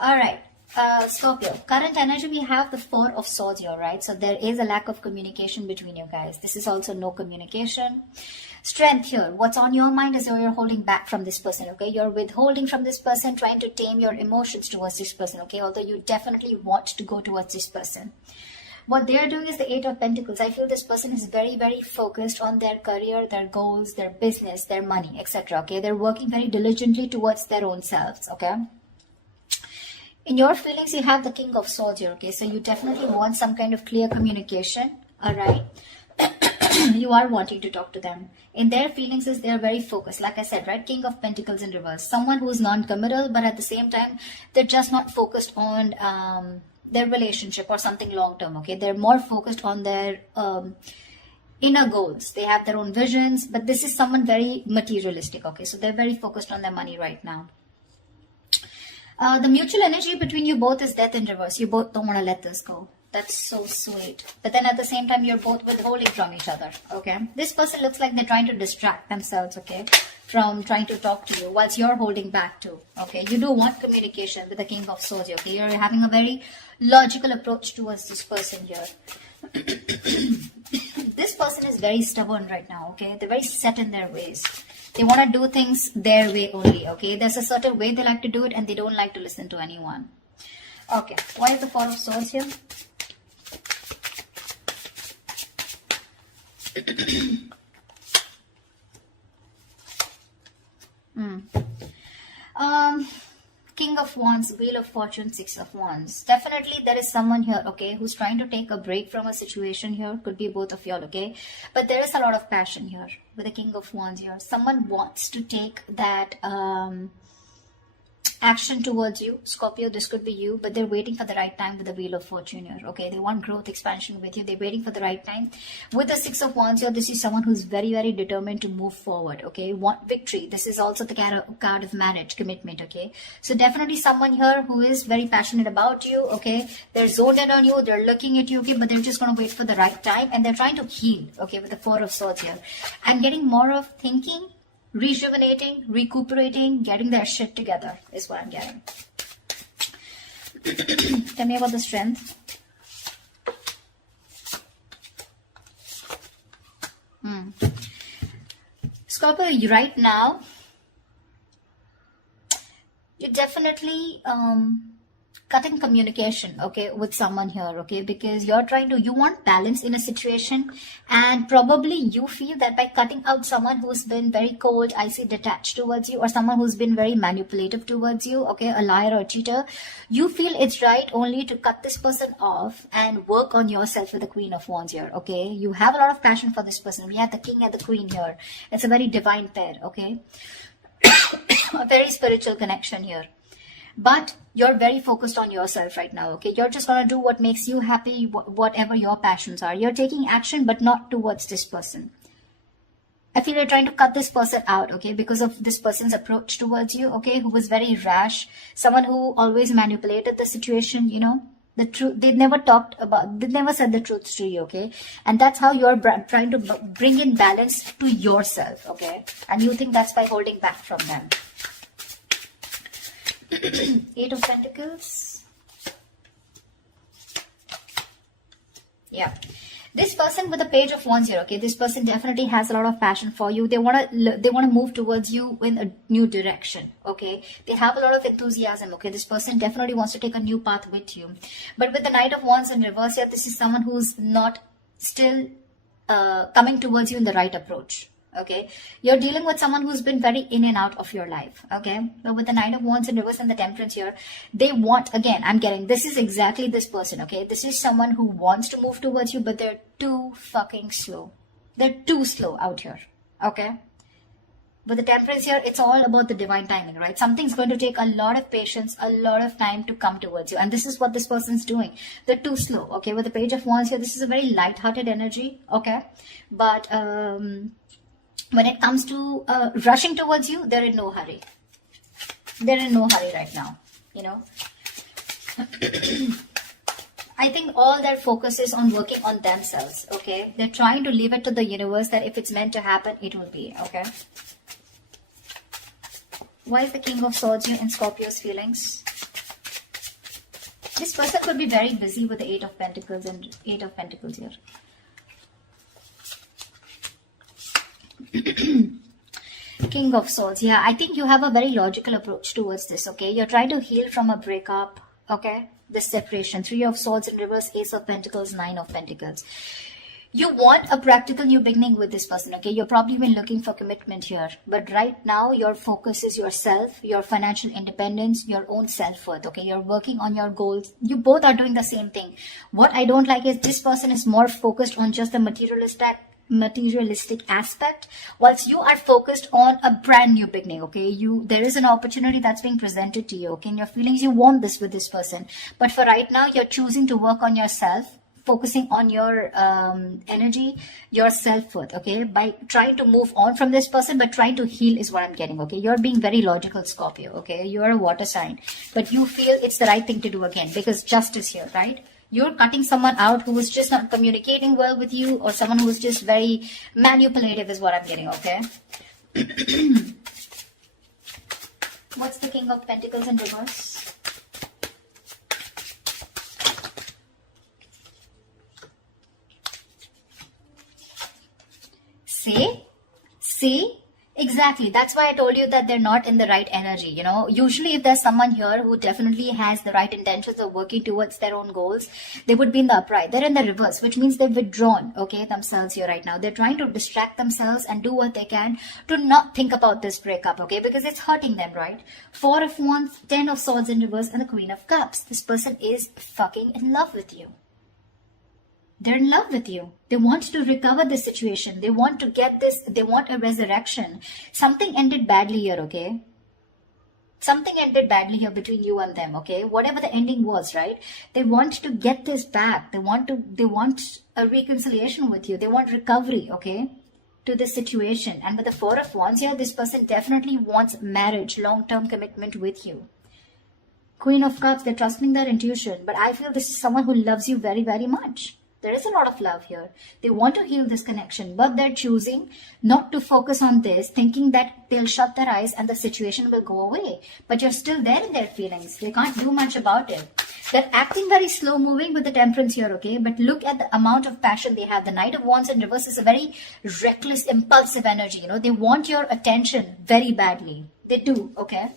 All right. Scorpio, current energy, we have the Four of Swords here, right? So there is a lack of communication between you guys. This is also no communication. Strength here. What's on your mind is you're holding back from this person, okay? You're withholding from this person, trying to tame your emotions towards this person, okay? Although you definitely want to go towards this person. What they're doing is the Eight of Pentacles. I feel this person is very, very focused on their career, their goals, their business, their money, etc. Okay, they're working very diligently towards their own selves, okay? In your feelings, you have the King of Swords here, okay? So you definitely want some kind of clear communication, all right? You are wanting to talk to them. In their feelings is they're very focused. Like I said, right? King of Pentacles in reverse. Someone who's non-committal, but at the same time, they're just not focused on their relationship or something long-term, okay? They're more focused on their inner goals. They have their own visions, but this is someone very materialistic, okay? So they're very focused on their money right now. The mutual energy between you both is death in reverse. You both don't want to let this go. That's so sweet. But then at the same time, you're both withholding from each other, okay? This person looks like they're trying to distract themselves, okay, from trying to talk to you whilst you're holding back too, okay? You do want communication with the King of Swords, okay? You're having a very logical approach towards this person here. This person is very stubborn right now, okay? They're very set in their ways. They want to do things their way only, okay? There's a certain way they like to do it and they don't like to listen to anyone. Okay, why is the Four of Swords here? King of Wands, Wheel of Fortune, Six of Wands. Definitely there is someone here, okay, who's trying to take a break from a situation here. Could be both of y'all, okay? But there is a lot of passion here with the King of Wands here. Someone wants to take that action towards you, Scorpio. This could be you, but they're waiting for the right time with the Wheel of Fortune here, okay? They want growth, expansion with you. They're waiting for the right time. With the Six of Wands here, this is someone who's very, very determined to move forward, okay? Want victory. This is also the card of marriage, commitment, okay? So definitely someone here who is very passionate about you, okay? They're zoned in on you. They're looking at you, okay? But they're just going to wait for the right time, and they're trying to heal, okay, with the Four of Swords here. I'm getting more of thinking, rejuvenating, recuperating, getting their shit together is what I'm getting. Tell me about the strength. Scorpio, right now, you're definitely cutting communication, okay, with someone here, okay, because you want balance in a situation, and probably you feel that by cutting out someone who's been very cold, icy, detached towards you, or someone who's been very manipulative towards you, okay, a liar or a cheater, you feel it's right only to cut this person off and work on yourself with the Queen of Wands here, okay? You have a lot of passion for this person. We have the King and the Queen here. It's a very divine pair, okay? A very spiritual connection here. But you're very focused on yourself right now, okay? You're just going to do what makes you happy, whatever your passions are. You're taking action, but not towards this person. I feel you're trying to cut this person out, okay? Because of this person's approach towards you, okay? Who was very rash. Someone who always manipulated the situation, you know? The truth, they never said the truth to you, okay? And that's how you're trying to bring in balance to yourself, okay? And you think that's by holding back from them. Eight of Pentacles. Yeah. This person with the Page of Wands here, okay, this person definitely has a lot of passion for you. They want to move towards you in a new direction, okay? They have a lot of enthusiasm, okay? This person definitely wants to take a new path with you. But with the Knight of Wands in reverse here, this is someone who's not still coming towards you in the right approach. Okay, you're dealing with someone who's been very in and out of your life, okay? But with the Nine of Wands in reverse and the Temperance here, they want, again, I'm getting, this is exactly this person, okay? This is someone who wants to move towards you, but they're too fucking slow. They're too slow out here, okay? With the Temperance here, it's all about the divine timing, right? Something's going to take a lot of patience, a lot of time to come towards you. And this is what this person's doing. They're too slow, okay? With the Page of Wands here, this is a very light-hearted energy, okay? But, when it comes to rushing towards you, they're in no hurry. They're in no hurry right now, you know. I think all their focus is on working on themselves, okay. They're trying to leave it to the universe that if it's meant to happen, it will be, okay. Why is the King of Swords here in Scorpio's feelings? This person could be very busy with the Eight of Pentacles and Eight of Pentacles here. King of Swords. Yeah, I think you have a very logical approach towards this, okay? You're trying to heal from a breakup, okay? This separation. Three of Swords in reverse, Ace of Pentacles, Nine of Pentacles. You want a practical new beginning with this person, okay? You've probably been looking for commitment here. But right now, your focus is yourself, your financial independence, your own self-worth, okay? You're working on your goals. You both are doing the same thing. What I don't like is this person is more focused on just the materialistic aspect, whilst you are focused on a brand new beginning, okay? There is an opportunity that's being presented to you, okay? In your feelings, you want this with this person. But for right now, you're choosing to work on yourself, focusing on your energy, your self-worth, okay? By trying to move on from this person, but trying to heal is what I'm getting, okay? You're being very logical, Scorpio, okay? You're a water sign, but you feel it's the right thing to do again because justice here, right? You're cutting someone out who is just not communicating well with you, or someone who is just very manipulative is what I'm getting, okay? What's the King of Pentacles in reverse? See? Exactly. That's why I told you that they're not in the right energy, you know. Usually if there's someone here who definitely has the right intentions of working towards their own goals, they would be in the upright. They're in the reverse, which means they've withdrawn, okay, themselves here right now. They're trying to distract themselves and do what they can to not think about this breakup, okay, because it's hurting them, right? Four of Wands, Ten of Swords in reverse, and the Queen of Cups. This person is fucking in love with you. They're in love with you. They want to recover this situation. They want to get this. They want a resurrection. Something ended badly here, okay? Something ended badly here between you and them, okay? Whatever the ending was, right? They want to get this back. They want a reconciliation with you. They want recovery, okay? To this situation. And with the Four of Wands here, this person definitely wants marriage, long-term commitment with you. Queen of Cups, they're trusting their intuition. But I feel this is someone who loves you very, very much. There is a lot of love here. They want to heal this connection, but they're choosing not to focus on this, thinking that they'll shut their eyes and the situation will go away. But you're still there in their feelings. They can't do much about it. They're acting very slow moving with the Temperance here, okay? But look at the amount of passion they have. The Knight of Wands in reverse is a very reckless, impulsive energy, you know? They want your attention very badly. They do, okay?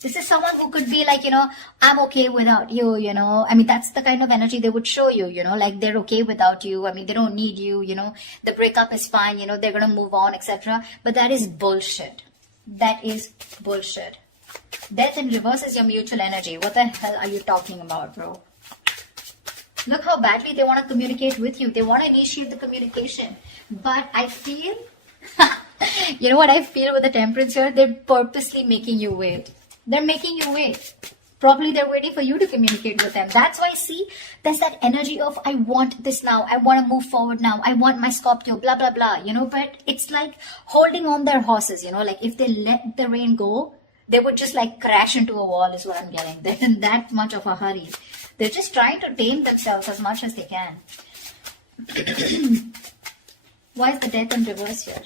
This is someone who could be like, you know, I'm okay without you, you know. I mean, that's the kind of energy they would show you, you know, like they're okay without you. I mean, they don't need you, you know. The breakup is fine, you know, they're going to move on, etc. But that is bullshit. That is bullshit. Death in reverse is your mutual energy. What the hell are you talking about, bro? Look how badly they want to communicate with you. They want to initiate the communication. But I feel, you know what I feel with the Temperance here? They're purposely making you wait. They're making you wait. Probably they're waiting for you to communicate with them. That's why, see, there's that energy of, I want this now. I want to move forward now. I want my Scorpio, blah, blah, blah. You know, but it's like holding on their horses, you know, like if they let the rain go, they would just like crash into a wall is what I'm getting. They're in that much of a hurry. They're just trying to tame themselves as much as they can. Why is the Death in reverse here?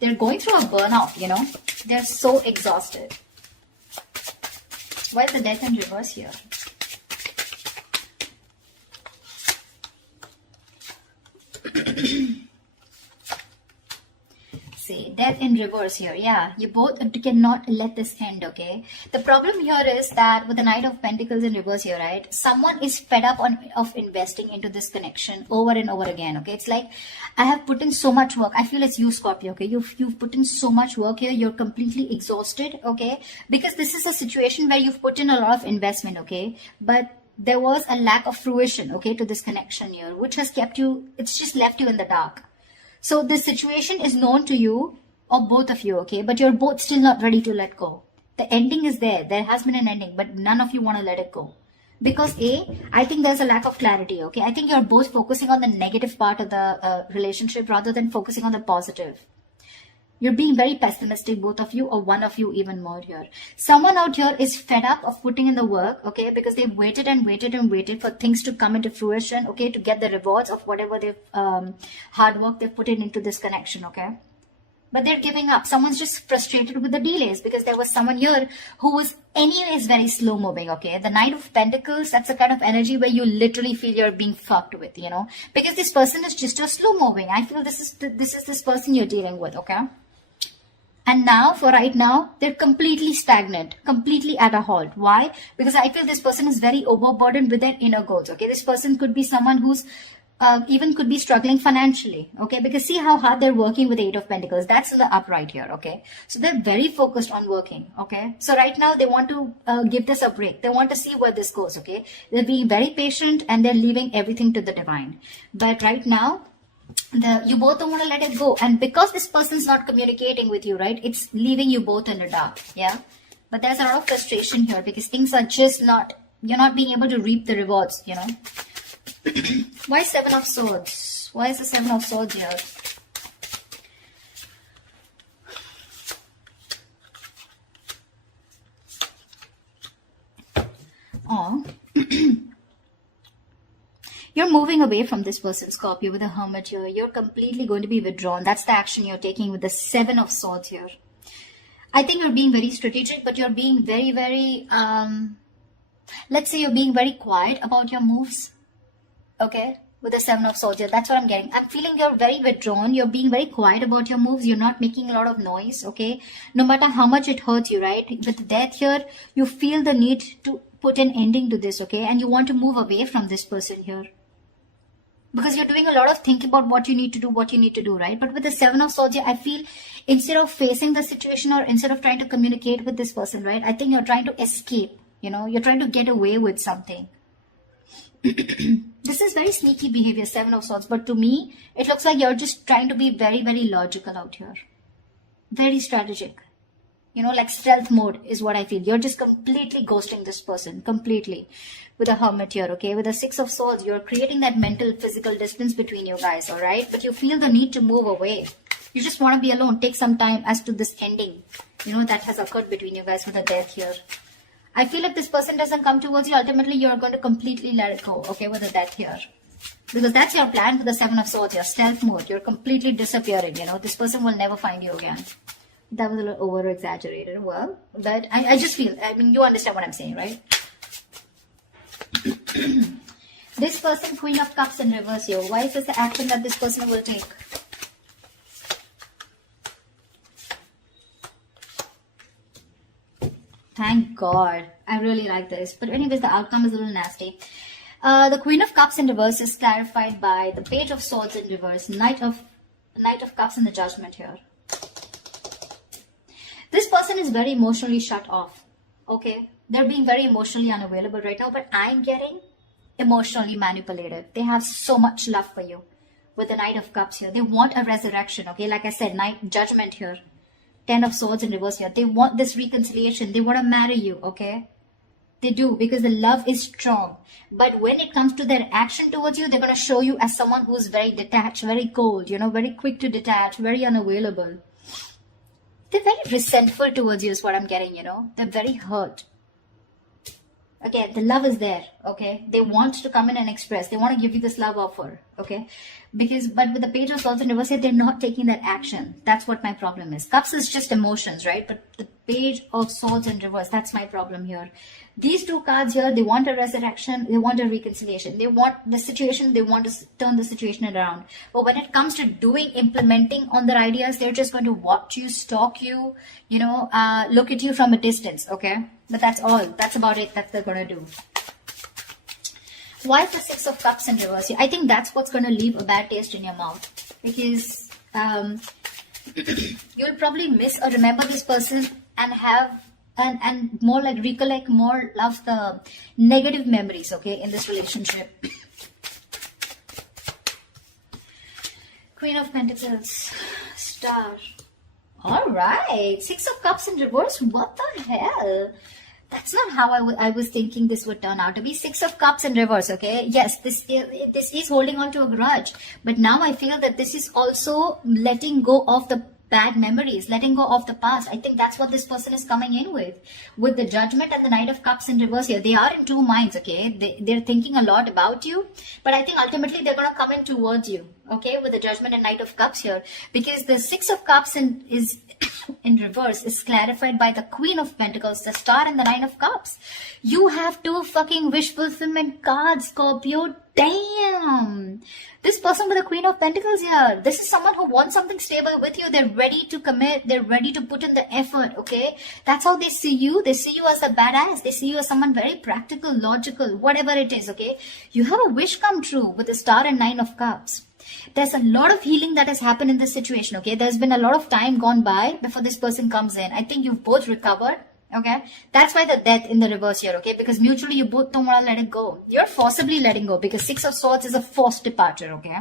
They're going through a burnout, you know. They're so exhausted. Why is the Death in reverse here? See, Death in reverse here. Yeah, you both cannot let this end, okay? The problem here is that with the Knight of Pentacles in reverse here, right? Someone is fed up of investing into this connection over and over again, okay? It's like, I have put in so much work. I feel it's you, Scorpio, okay? You've put in so much work here. You're completely exhausted, okay? Because this is a situation where you've put in a lot of investment, okay? But there was a lack of fruition, okay, to this connection here, which has kept you, it's just left you in the dark. So this situation is known to you, or both of you, okay? But you're both still not ready to let go. The ending is there. There has been an ending, but none of you want to let it go. Because I think there's a lack of clarity, okay? I think you're both focusing on the negative part of the relationship rather than focusing on the positive. You're being very pessimistic, both of you, or one of you even more here. Someone out here is fed up of putting in the work, okay? Because they've waited and waited and waited for things to come into fruition, okay? To get the rewards of whatever they've, hard work they've put into this connection, okay? but they're giving up. Someone's just frustrated with the delays because there was someone here who was anyways very slow moving. Okay, the Knight of Pentacles, that's the kind of energy where you literally feel you're being fucked with, you know, because this person is just a slow moving. I feel this is this person you're dealing with. Okay, and now, for right now, they're completely stagnant, completely at a halt. Why? Because I feel this person is very overburdened with their inner goals. Okay, this person could be someone who's even could be struggling financially. Okay, because see how hard they're working with the Eight of Pentacles. That's in the upright here. Okay, so they're very focused on working. Okay, so right now they want to give this a break. They want to see where this goes. Okay, they're being very patient and they're leaving everything to the divine. But right now, you both don't want to let it go, and because this person's not communicating with you, right, it's leaving you both in the dark. Yeah, but there's a lot of frustration here because things are just not, you're not being able to reap the rewards, you know. Why Seven of Swords? Why is the Seven of Swords here? Oh. You're moving away from this person, Scorpio, with the Hermit here. You're completely going to be withdrawn. That's the action you're taking with the Seven of Swords here. I think you're being very strategic, but you're being very, very, let's say you're being very quiet about your moves. Okay? With the Seven of Swords here. That's what I'm getting. I'm feeling you're very withdrawn. You're being very quiet about your moves. You're not making a lot of noise. Okay? No matter how much it hurts you, right? With the Death here, you feel the need to put an ending to this. Okay? And you want to move away from this person here. Because you're doing a lot of thinking about what you need to do, right? But with the Seven of Swords here, I feel instead of facing the situation or instead of trying to communicate with this person, right? I think you're trying to escape, you know, you're trying to get away with something. This is very sneaky behavior, Seven of Swords. But to me, it looks like you're just trying to be very, very logical out here. Very strategic. You know, like stealth mode is what I feel. You're just completely ghosting this person. Completely. With a Hermit here, okay? With the Six of Swords, you're creating that mental, physical distance between you guys, alright? But you feel the need to move away. You just want to be alone. Take some time as to this ending, you know, that has occurred between you guys with the Death here. I feel if this person doesn't come towards you, ultimately you're going to completely let it go, okay? With the Death here. Because that's your plan for the Seven of Swords here. Stealth mode. You're completely disappearing, you know? This person will never find you again. That was a little over-exaggerated. Well, but I just feel, I mean, you understand what I'm saying, right? This person, Queen of Cups in reverse here. Why is this the action that this person will take? Thank God. I really like this. But anyways, the outcome is a little nasty. The Queen of Cups in reverse is clarified by the Page of Swords in reverse. Knight of Cups in the Judgment here. This person is very emotionally shut off. Okay? They're being very emotionally unavailable right now, but I'm getting emotionally manipulated. They have so much love for you with the Knight of Cups here. They want a resurrection, okay? Like I said, Judgment here. Ten of Swords in reverse here. They want this reconciliation. They want to marry you, okay? They do, because the love is strong. But when it comes to their action towards you, they're going to show you as someone who's very detached, very cold, you know, very quick to detach, very unavailable. They're very resentful towards you is what I'm getting, you know. They're very hurt. Again, the love is there, okay? They want to come in and express. They want to give you this love offer, okay? But with the Page of Swords in reverse, they're not taking that action. That's what my problem is. Cups is just emotions, right? But the Page of Swords in reverse, that's my problem here. These two cards here, they want a resurrection, they want a reconciliation. They want the situation, they want to turn the situation around. But when it comes to implementing on their ideas, they're just going to watch you, stalk you, you know, look at you from a distance, okay? But that's all. That's about it that they're going to do. Why is the Six of Cups in reverse? I think that's what's going to leave a bad taste in your mouth. Because you'll probably miss or remember this person and have and more like recollect more of the negative memories, okay, in this relationship. Queen of Pentacles, Star. All right, Six of Cups in reverse. What the hell? That's not how I was thinking this would turn out to be. Six of Cups in reverse, okay? Yes, this is holding on to a grudge. But now I feel that this is also letting go of the bad memories, letting go of the past. I think that's what this person is coming in with the Judgment and the Knight of Cups in reverse here. They are in two minds, okay? They're thinking a lot about you, but I think ultimately they're going to come in towards you, okay, with the Judgment and Knight of Cups here, because the Six of Cups is in reverse is clarified by the Queen of Pentacles, the Star, and the Nine of Cups. You have two fucking wish fulfillment cards, Scorpio. Damn! This person with the Queen of Pentacles here, this is someone who wants something stable with you. They're ready to commit. They're ready to put in the effort, okay? That's how they see you. They see you as a badass. They see you as someone very practical, logical, whatever it is, okay? You have a wish come true with the Star and Nine of Cups. There's a lot of healing that has happened in this situation, okay? There's been a lot of time gone by before this person comes in. I think you've both recovered, okay? That's why the Death in the reverse here, okay? Because mutually you both don't want to let it go. You're forcibly letting go because Six of Swords is a forced departure, okay?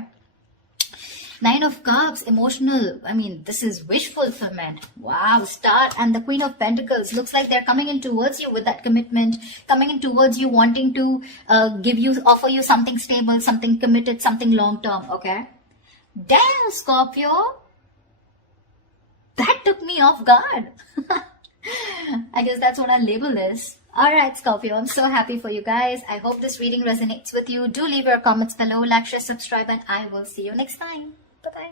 Nine of Cups, emotional. I mean, this is wish fulfillment. Wow, Star and the Queen of Pentacles. Looks like they're coming in towards you with that commitment. Coming in towards you, wanting to offer you something stable, something committed, something long-term, okay? Damn, Scorpio. That took me off guard. I guess that's what our label is. Alright, Scorpio, I'm so happy for you guys. I hope this reading resonates with you. Do leave your comments below, like, share, subscribe, and I will see you next time. Bye-bye.